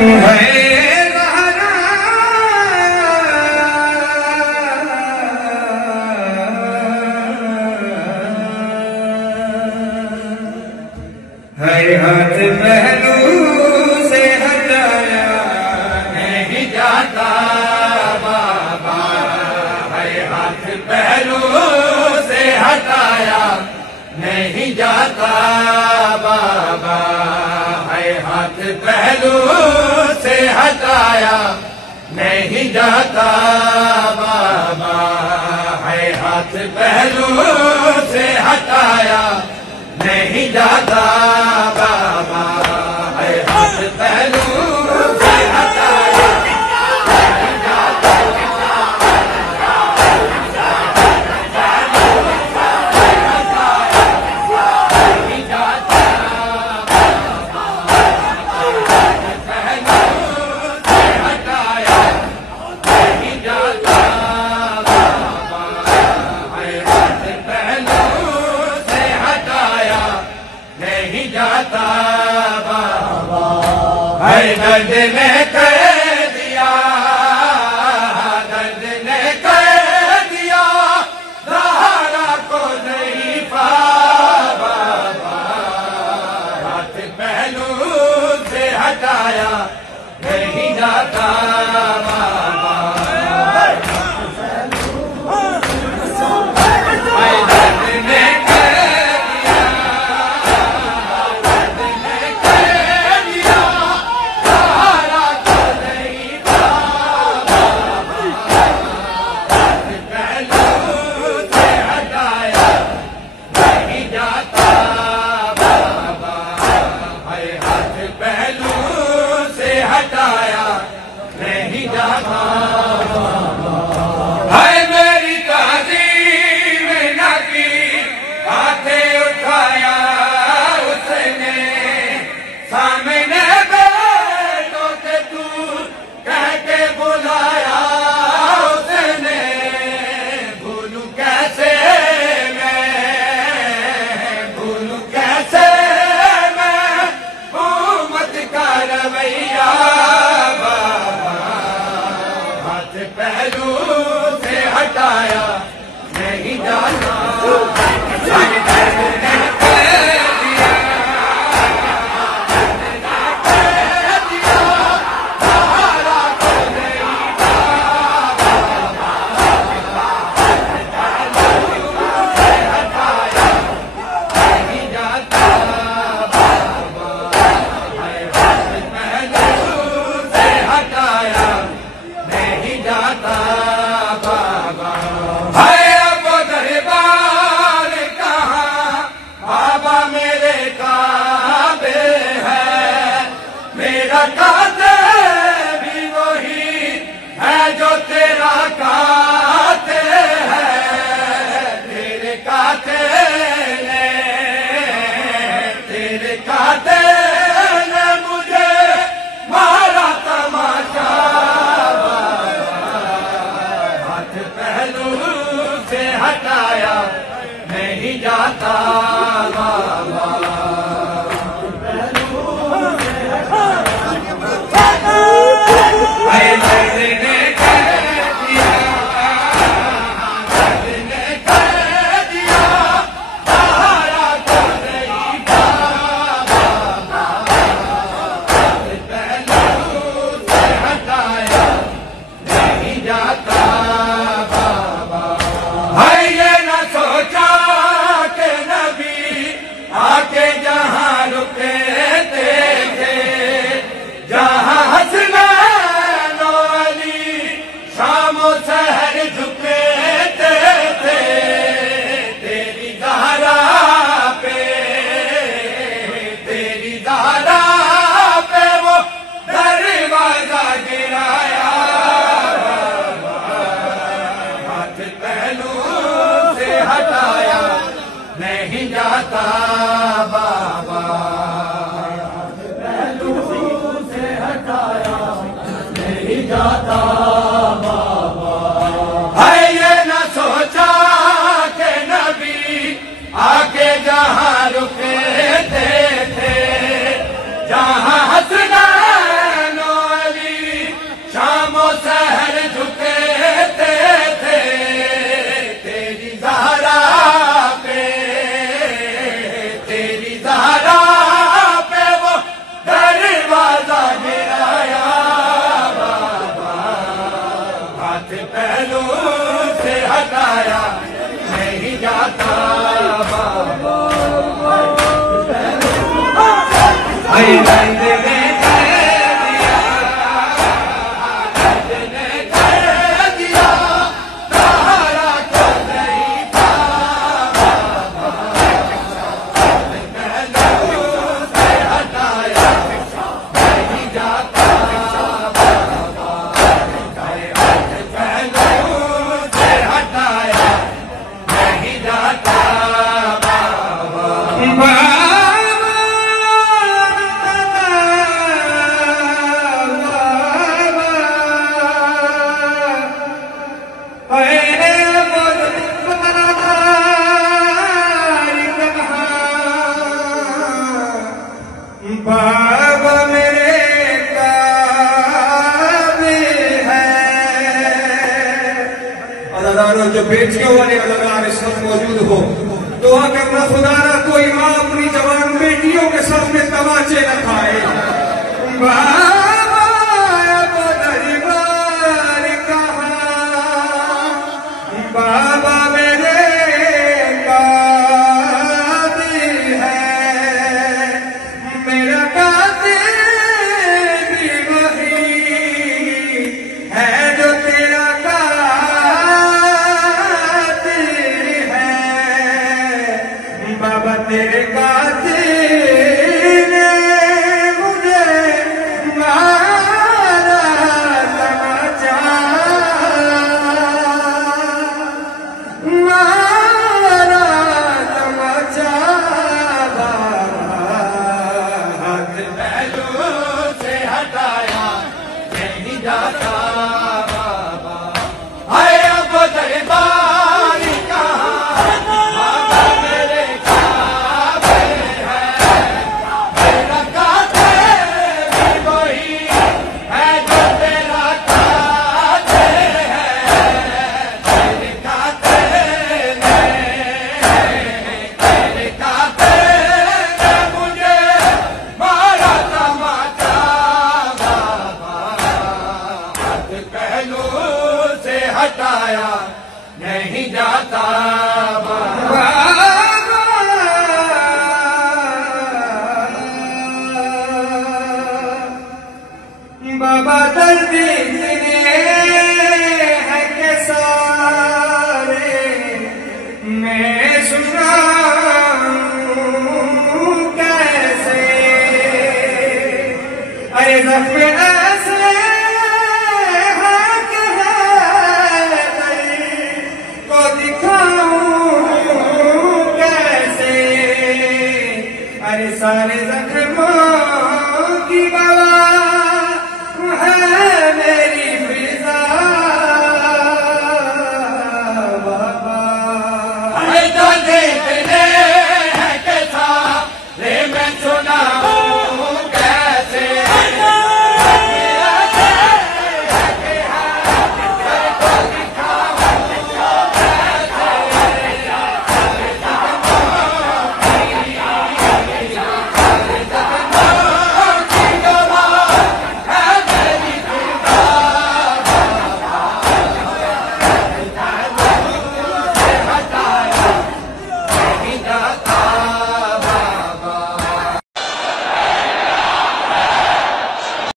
हाथ पहलू से हटाया नहीं जाता बाबा, है हाथ पहलू से हटाया नहीं जाता बाबा, है हाथ पहलू से हटाया नहीं जाता बाबा, है हाथ पहलू से हटाया नहीं जाता बाबा, है हाथ पहलू से हटाया नहीं जाता नहीं जाता पहलू से हटाया नहीं जाता बाबा, है हाथ पहलू से हटाया नहीं जाता बाबा, है दर्द ने कर दिया, दर्द ने कर दिया, सहारा को नहीं पा बाबा, हाथ पहलू से हटाया नहीं जाता बाबा, है दर्द ने कर दिया, सहारा को नहीं पा पहलू से हटाया नहीं जाता बाबा, है हाथ पहलू से हटाया नहीं जाता बाबा, है मेरी ताज़ीम न की, हाथे उठाया उसने, सामने बैठो के तू कह के बुलाया उसने, भूलूं कैसे मैं, भूलूं कैसे मैं हुकूमत का रवैया बाबा, हाथ पहलू से हटाया नहीं जाता, नहीं जाता बाबा, है अब दरबार कहाँ बाबा मेरे काबे है, मेरा काते भी वही है जो तेरा काते है, तेरे काते ने, तेरे काते ने मुझे मारा तमाशा, हाथ पहलू से हटाया नहीं जाता बाबा, है दर्द ने कर दिया, दर्द ने कर दिया, सहारा को नहीं पा बाबा, हाथ पहलू से हटाया नहीं जाता बाबा, है ये न सोचा के नबी आके जहाँ रुके थे, जहाँ हसनैन और अली शामो सहर झुके थे, तेरी ज़हरा पे, तेरी ज़हरा पे वो दरवाजा गिराया बाबा, हाथ पहलू से हटाया नहीं जाता बाबा, हाथ पहलू से हटाया नहीं जाता बाबा, है ये न सोचा के नबी आके जहाँ रुके थे, जहाँ हसनैन और बाबा मेरे काबिल है। अल्लाह जो बेटियों वाले अल्लाह इस वक्त मौजूद हो, दुआ करना खुदा ना कोई माँ अपनी जवान बेटियों के सामने तमाचे न खाए। बाबा दरबार कहा, बाबा मेरे काबिल है। मेरा कातिल भी वही है जो तेरा कातिल है। बाबा तेरे कातिल ने मुझे मारा तमाचा, मारा तमाचा। हाथ पहलू से हटाया नहीं जाता बाबा। हाय अब दरबार कहाँ, बाबा मेरे काबिल है। मेरा कातिल भी वही है जो तेरा कातिल है। तेरे कातिल ने, तेरे कातिल ने मुझे मारा तमाचा बाबा। हाथ पहलू से हटाया नहीं जाता बाबा। बाबा दर्दी इतने हैं के सारे मैं सुनाऊं कैसे। अरे जख्म ऐसे हैं कि को दिखाऊं कैसे। अरे सारे जख्मों की बला है मेरी